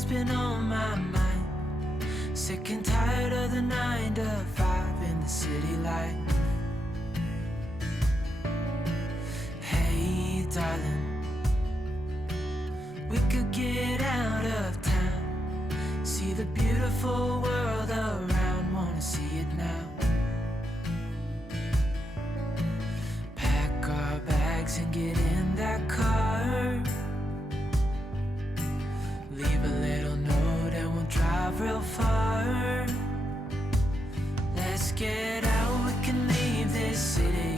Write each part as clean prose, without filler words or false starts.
what's been on my mind. Sick and tired of the 9 to 5 in the city light. Hey darling, we could get out of town, see the beautiful world around, wanna see it now. Pack our bags and get in that car, leave a little note and we'll drive real far. Let's get out, we can leave this city.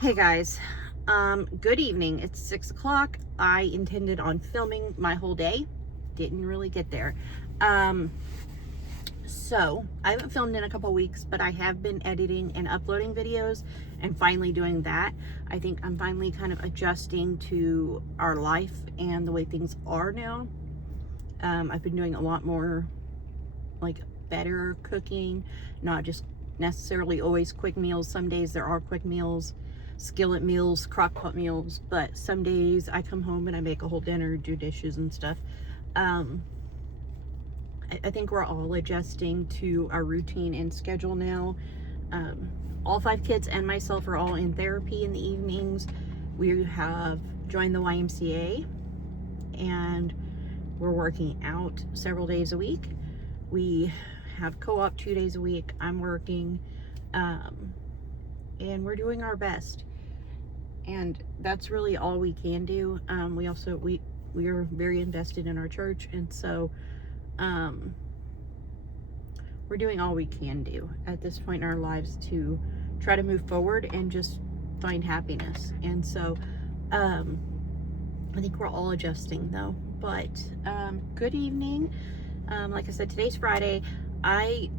Hey guys, good evening. It's 6 o'clock. I intended on filming my whole day. Didn't really get there. So I haven't filmed in a couple weeks, but I have been editing and uploading videos and finally doing that. I think I'm finally kind of adjusting to our life and the way things are now. I've been doing a lot more like better cooking, not just necessarily always quick meals. Some days there are quick meals, skillet meals, crock pot meals, but some days I come home and I make a whole dinner, do dishes and stuff. I think we're all adjusting to our routine and schedule now. All 5 kids and myself are all in therapy in the evenings. We have joined the YMCA and we're working out several days a week. We have co-op 2 days a week. I'm working, and we're doing our best, and that's really all we can do. We are very invested in our church, and so we're doing all we can do at this point in our lives to try to move forward and just find happiness. And so I think we're all adjusting though. But good evening. Like I said, today's Friday. I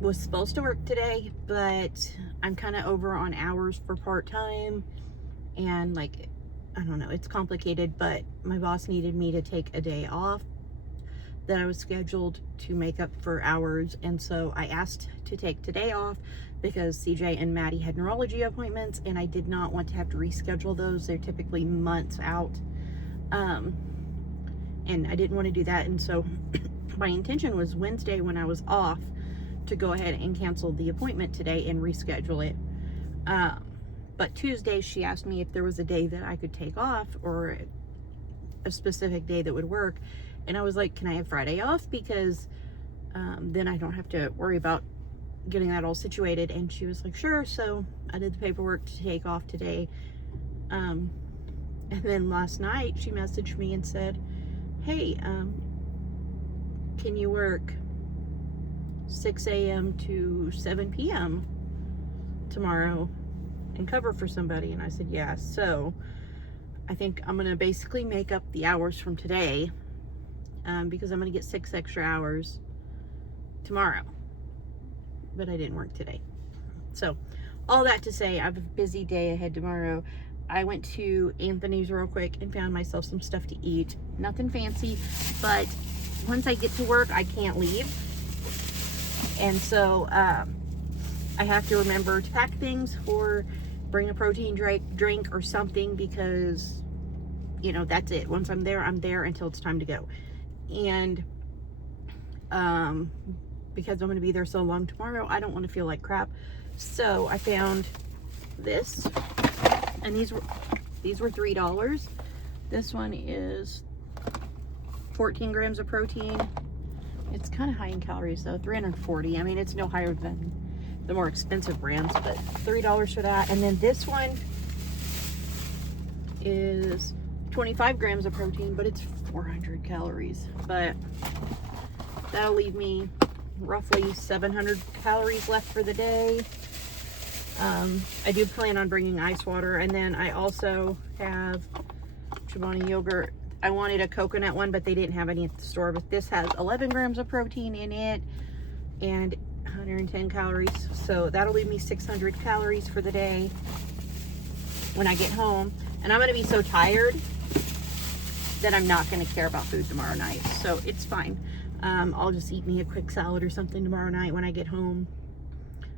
was supposed to work today, but I'm kind of over on hours for part-time, and like, I don't know, it's complicated, but my boss needed me to take a day off that I was scheduled to make up for hours, and so I asked to take today off because CJ and Maddie had neurology appointments, and I did not want to have to reschedule those. They're typically months out, and I didn't want to do that. And so my intention was Wednesday, when I was off, to go ahead and cancel the appointment today and reschedule it. But Tuesday, she asked me if there was a day that I could take off, or a specific day that would work. And I was like, can I have Friday off? Because then I don't have to worry about getting that all situated. And she was like, sure. So I did the paperwork to take off today. And then last night she messaged me and said, hey, can you work 6 a.m. to 7 p.m. tomorrow and cover for somebody? And I said, yeah. So I think I'm going to basically make up the hours from today, because I'm going to get 6 extra hours tomorrow, but I didn't work today. So all that to say, I have a busy day ahead tomorrow. I went to Anthony's real quick and found myself some stuff to eat. Nothing fancy, but once I get to work, I can't leave. And so I have to remember to pack things or bring a protein drink or something, because, you know, that's it. Once I'm there until it's time to go. And because I'm going to be there so long tomorrow, I don't want to feel like crap. So I found this, and these were $3. This one is 14 grams of protein. It's kind of high in calories though, 340. I mean, it's no higher than the more expensive brands, but $3 for that. And then this one is 25 grams of protein, but it's 400 calories. But that'll leave me roughly 700 calories left for the day. I do plan on bringing ice water, and then I also have Chobani yogurt. I wanted a coconut one, but they didn't have any at the store. But this has 11 grams of protein in it and 110 calories. So that'll leave me 600 calories for the day. when I get home. And I'm going to be so tired that I'm not going to care about food tomorrow night. So it's fine. I'll just eat me a quick salad or something tomorrow night when I get home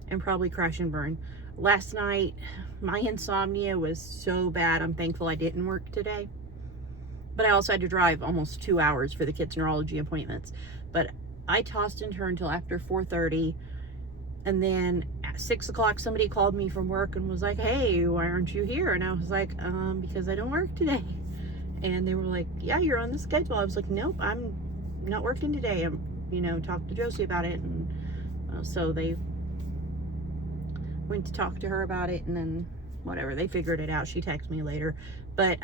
and probably crash and burn. Last night, my insomnia was so bad. I'm thankful I didn't work today. But I also had to drive almost 2 hours for the kids' neurology appointments. But I tossed and turned till after 4:30. And then at 6 o'clock, somebody called me from work and was like, hey, why aren't you here? And I was like, because I don't work today. And they were like, yeah, you're on the schedule. I was like, nope, I'm not working today. I'm, talked to Josie about it. And so they went to talk to her about it, and then whatever, they figured it out. She texted me later. But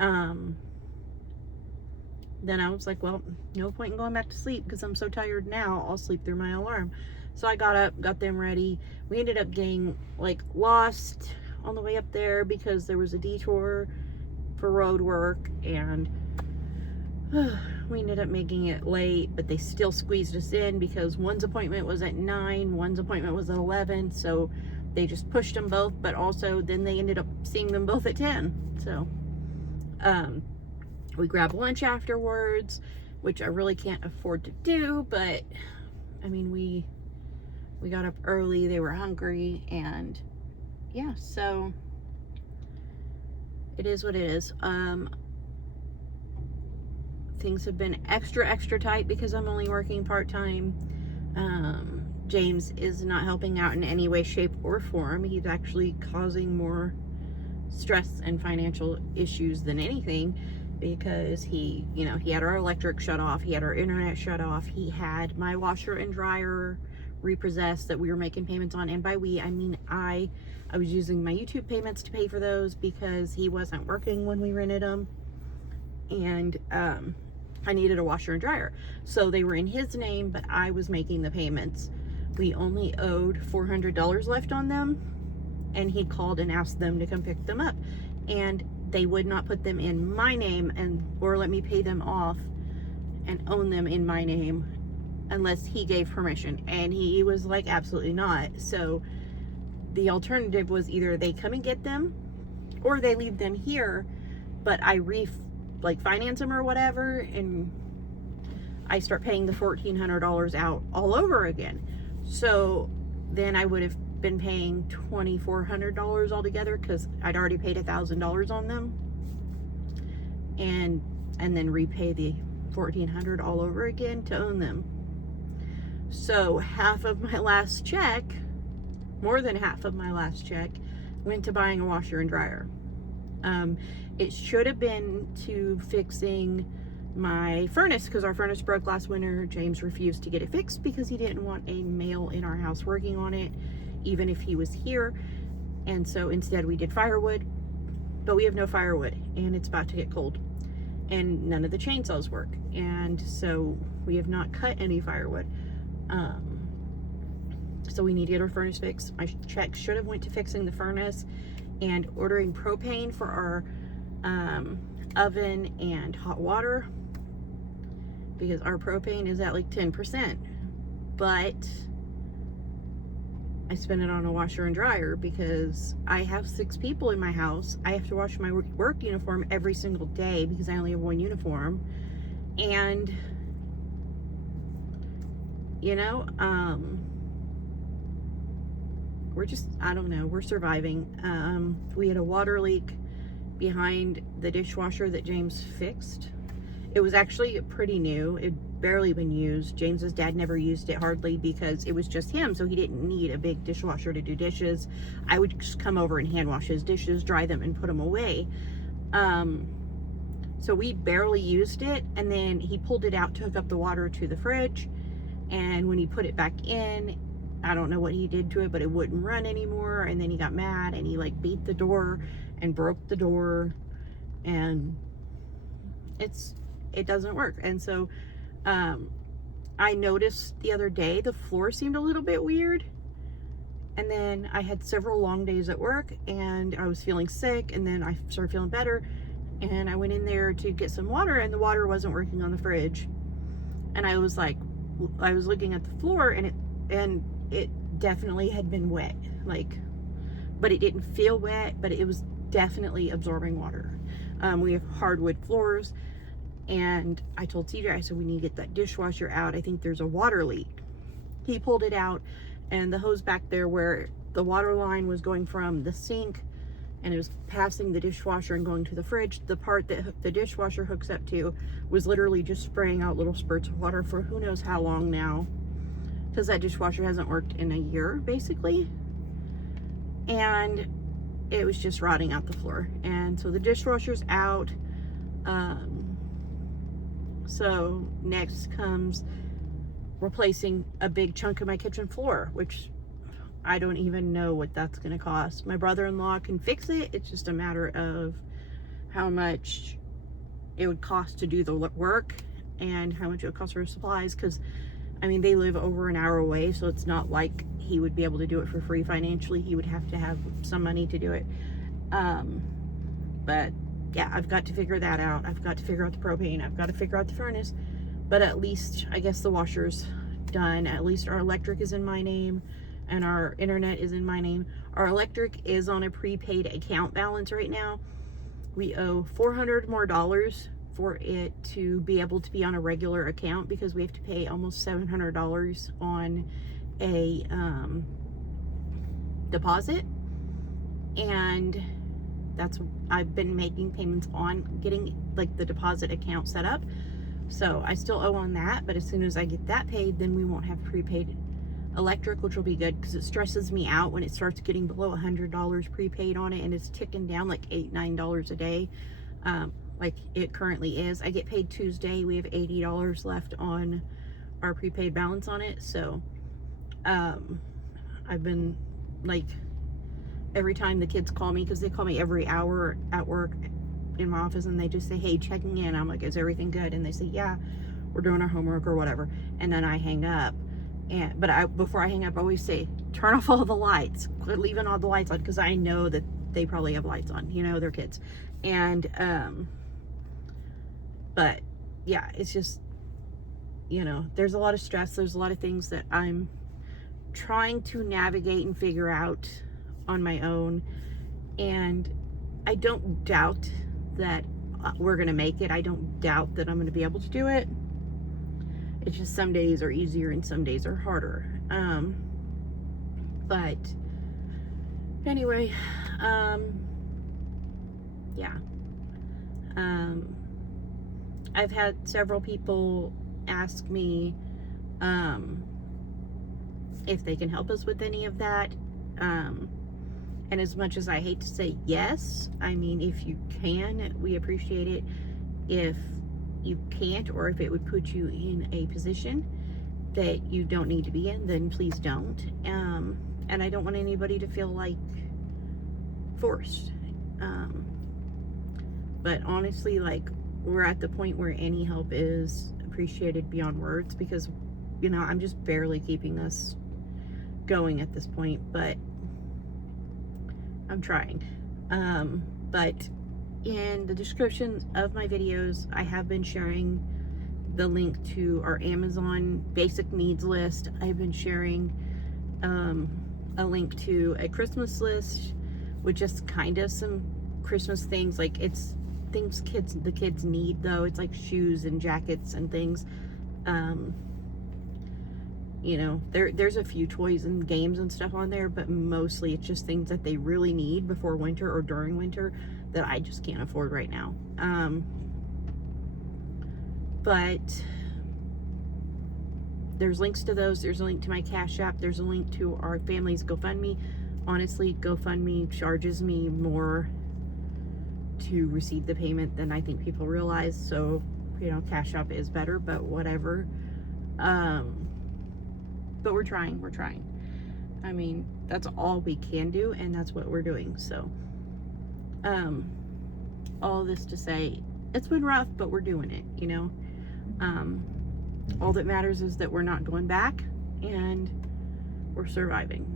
then I was like, well, no point in going back to sleep because I'm so tired now. I'll sleep through my alarm. So I got up, got them ready. We ended up getting lost on the way up there because there was a detour for road work, and we ended up making it late, but they still squeezed us in because one's appointment was at 9, one's appointment was at 11. So they just pushed them both, but also then they ended up seeing them both at 10. So we grabbed lunch afterwards, which I really can't afford to do, but I mean, we got up early, they were hungry, and yeah, so it is what it is. Things have been extra tight because I'm only working part-time. James is not helping out in any way, shape, or form. He's actually causing more stress and financial issues than anything, because he had our electric shut off, he had our internet shut off, he had my washer and dryer repossessed that we were making payments on. And by we, I mean I was using my YouTube payments to pay for those because he wasn't working when we rented them, and I needed a washer and dryer, so they were in his name, but I was making the payments. We only owed $400 left on them, and he called and asked them to come pick them up, and they would not put them in my name or let me pay them off and own them in my name unless he gave permission, and he was like, absolutely not. So the alternative was either they come and get them or they leave them here, but I finance them or whatever, and I start paying the $1,400 out all over again. So then I would have been paying $2,400 altogether because I'd already paid $1,000 on them, and then repay the $1,400 all over again to own them. So half of my last check, more than half of my last check, went to buying a washer and dryer. It should have been to fixing my furnace because our furnace broke last winter. James refused to get it fixed because he didn't want a male in our house working on it, even if he was here. And so instead we did firewood, but we have no firewood and it's about to get cold and none of the chainsaws work. And so we have not cut any firewood. So we need to get our furnace fixed. My check should have went to fixing the furnace and ordering propane for our oven and hot water, because our propane is at 10%, but I spend it on a washer and dryer because I have 6 people in my house. I have to wash my work uniform every single day because I only have one uniform, and we're just, I don't know, we're surviving. We had a water leak behind the dishwasher that James fixed. It was actually pretty new. It'd barely been used. James's dad never used it hardly because it was just him, so he didn't need a big dishwasher to do dishes. I would just come over and hand wash his dishes, dry them, and put them away. So we barely used it, and then he pulled it out to hook up the water to the fridge, and when he put it back in, I don't know what he did to it, but it wouldn't run anymore, and then he got mad, and he beat the door and broke the door, and it doesn't work. And so I noticed the other day the floor seemed a little bit weird, and then I had several long days at work and I was feeling sick, and then I started feeling better, and I went in there to get some water, and the water wasn't working on the fridge, and I was looking at the floor, and it definitely had been wet, but it didn't feel wet, but it was definitely absorbing water. We have hardwood floors, and I told TJ, I said, we need to get that dishwasher out. I think there's a water leak. He pulled it out, and the hose back there where the water line was going from the sink and it was passing the dishwasher and going to the fridge, the part that the dishwasher hooks up to was literally just spraying out little spurts of water for who knows how long now, because that dishwasher hasn't worked in a year basically, and it was just rotting out the floor. And so the dishwasher's out. So next comes replacing a big chunk of my kitchen floor, which I don't even know what that's going to cost. My brother-in-law can fix it. It's just a matter of how much it would cost to do the work and how much it would cost for supplies, because I mean, they live over an hour away, so it's not like he would be able to do it for free financially. He would have to have some money to do it. But yeah, I've got to figure that out. I've got to figure out the propane. I've got to figure out the furnace. But at least, I guess the washer's done. At least our electric is in my name and our internet is in my name. Our electric is on a prepaid account balance right now. We owe $400 more for it to be able to be on a regular account, because we have to pay almost $700 on a deposit. And that's, I've been making payments on getting like the deposit account set up. So I still owe on that, but as soon as I get that paid, then we won't have prepaid electric, which will be good, because it stresses me out when it starts getting below $100 prepaid on it and it's ticking down like $8-9 a day, like it currently is. I get paid Tuesday. We have $80 left on our prepaid balance on it. So I've been like, every time the kids call me, because they call me every hour at work in my office, and they just say, hey, checking in. I'm like, is everything good? And they say, yeah, we're doing our homework or whatever. And then I hang up. But before I hang up, I always say, turn off all the lights, quit leaving all the lights on, because I know that they probably have lights on, you know, they're kids. And but yeah, it's just, you know, there's a lot of stress. There's a lot of things that I'm trying to navigate and figure out on my own. And I don't doubt that we're gonna make it. I don't doubt that I'm gonna be able to do it. It's just some days are easier and some days are harder. But anyway, yeah. I've had several people ask me if they can help us with any of that. And as much as I hate to say yes, I mean, if you can, we appreciate it. If you can't, or if it would put you in a position that you don't need to be in, then please don't. And I don't want anybody to feel like forced. But honestly, like, we're at the point where any help is appreciated beyond words, because, you know, I'm just barely keeping us going at this point, but I'm trying. But in the description of my videos, I have been sharing the link to our Amazon basic needs list. I've been sharing a link to a Christmas list with just kind of some Christmas things. Like, it's things the kids need, though. It's like shoes and jackets and things. You know, there's a few toys and games and stuff on there, but mostly it's just things that they really need before winter or during winter that I just can't afford right now. But there's links to those. There's a link to my Cash App. There's a link to our family's GoFundMe. Honestly, GoFundMe charges me more to receive the payment than I think people realize. So, you know, Cash App is better, but whatever. But we're trying. I mean, that's all we can do, and that's what we're doing. So, all this to say, it's been rough, but we're doing it, you know. All that matters is that we're not going back, and we're surviving.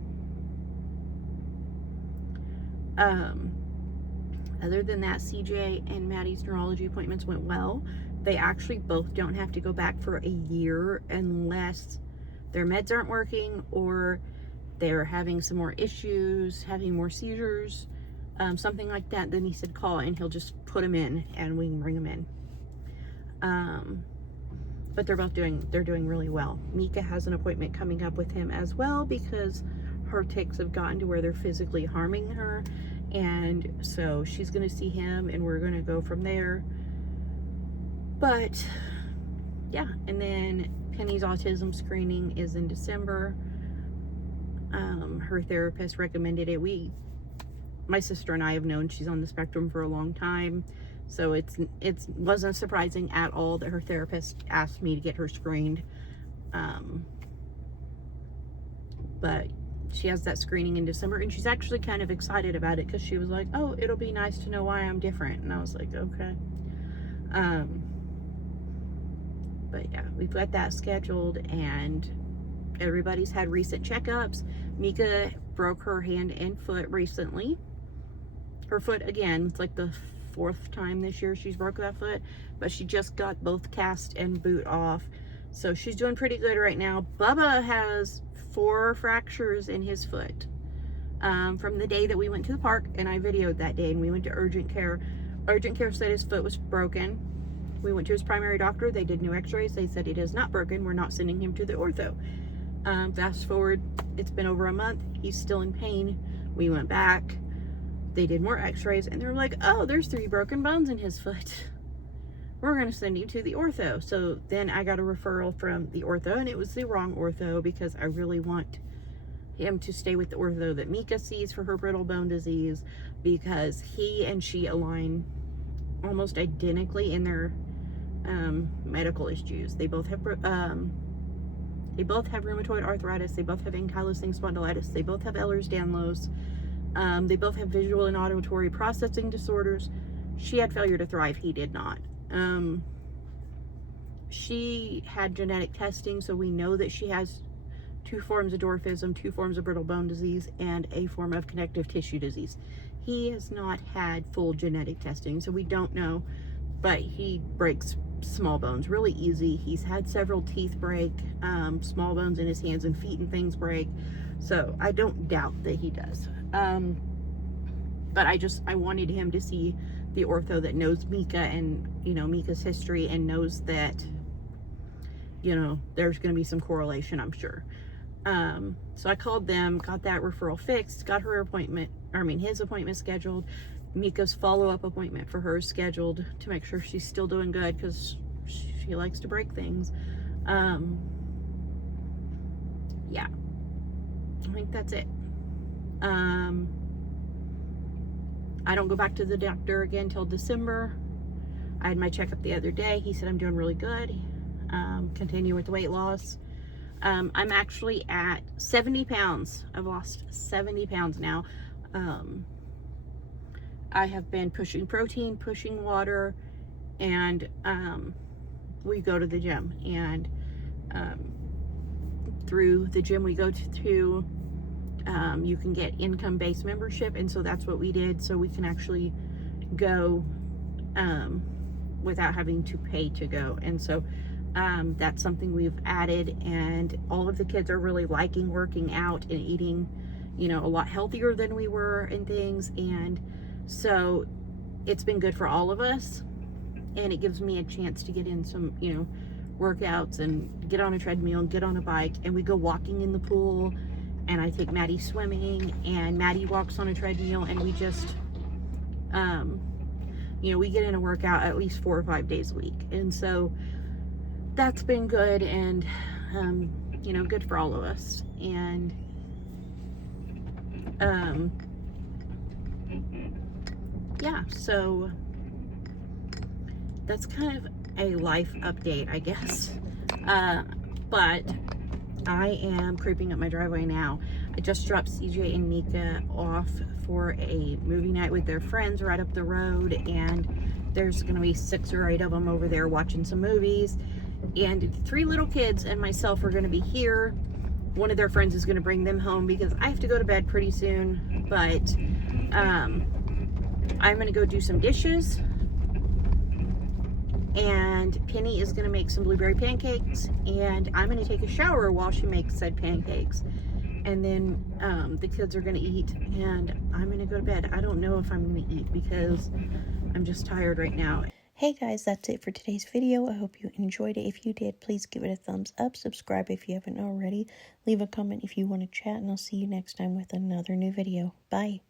Other than that, CJ and Maddie's neurology appointments went well. They actually both don't have to go back for a year unless their meds aren't working or they're having some more issues, having more seizures. something like that, then he said call and he'll just put him in and we can bring him in. But they're doing really well. Mika has an appointment coming up with him as well because her ticks have gotten to where they're physically harming her, and so she's going to see him and we're going to go from there. But yeah, and then Penny's autism screening is in December. Her therapist recommended it. My sister and I have known she's on the spectrum for a long time, so it wasn't surprising at all that her therapist asked me to get her screened. But she has that screening in December, and she's actually kind of excited about it because she was like, oh, it'll be nice to know why I'm different. And I was like, okay. But yeah, we've got that scheduled, and everybody's had recent checkups. Mika broke her hand and foot recently. Her foot, again, it's like the 4th time this year she's broke that foot, but she just got both cast and boot off, so she's doing pretty good right now. Bubba has 4 fractures in his foot from the day that we went to the park, and I videoed that day, and we went to urgent care. Urgent care said his foot was broken. We went to his primary doctor. They did new x-rays. They said it is not broken. We're not sending him to the ortho. Fast forward, it's been over a month. He's still in pain. We went back. They did more x-rays, and they're like, oh, there's 3 broken bones in his foot. We're going to send you to the ortho. So then I got a referral from the ortho, and it was the wrong ortho because I really want him to stay with the ortho that Mika sees for her brittle bone disease, because he and she align almost identically in their medical issues. They both have rheumatoid arthritis. They both have ankylosing spondylitis. They both have Ehlers-Danlos. They both have visual and auditory processing disorders. She had failure to thrive. He did not. She had genetic testing, so we know that she has 2 forms of dwarfism, 2 forms of brittle bone disease, and a form of connective tissue disease. He has not had full genetic testing, so we don't know, but he breaks small bones really easy. He's had several teeth break, small bones in his hands and feet and things break, so I don't doubt that he does. But I wanted him to see the ortho that knows Mika and, you know, Mika's history, and knows that, you know, there's going to be some correlation, I'm sure. So I called them, got that referral fixed, got his appointment scheduled, Mika's follow-up appointment for her scheduled to make sure she's still doing good, because she likes to break things. Yeah, I think that's it. I don't go back to the doctor again till December. I had my checkup the other day. He said I'm doing really good. Continue with the weight loss. I'm actually at 70 pounds. I've lost 70 pounds now. I have been pushing protein, pushing water, and we go to the gym. And through the gym we go to, you can get income-based membership, and so that's what we did, so we can actually go without having to pay to go. And so that's something we've added, and all of the kids are really liking working out and eating, you know, a lot healthier than we were and things. And so it's been good for all of us, and it gives me a chance to get in some, you know, workouts and get on a treadmill and get on a bike, and we go walking in the pool, and I take Maddie swimming, and Maddie walks on a treadmill, and we just you know, we get in a workout at least 4 or 5 days a week. And so that's been good, and you know, good for all of us. And yeah, so that's kind of a life update, I guess. But I am creeping up my driveway now. I just dropped CJ and Mika off for a movie night with their friends right up the road, and there's gonna be 6 or 8 of them over there watching some movies, and 3 little kids and myself are gonna be here. One of their friends is gonna bring them home because I have to go to bed pretty soon, but I'm gonna go do some dishes, and Penny is gonna make some blueberry pancakes, and I'm gonna take a shower while she makes said pancakes. and then the kids are gonna eat, and I'm gonna go to bed. I don't know if I'm gonna eat because I'm just tired right now. Hey guys, that's it for today's video. I hope you enjoyed it. If you did, please give it a thumbs up. Subscribe if you haven't already. Leave a comment if you want to chat, and I'll see you next time with another new video. Bye.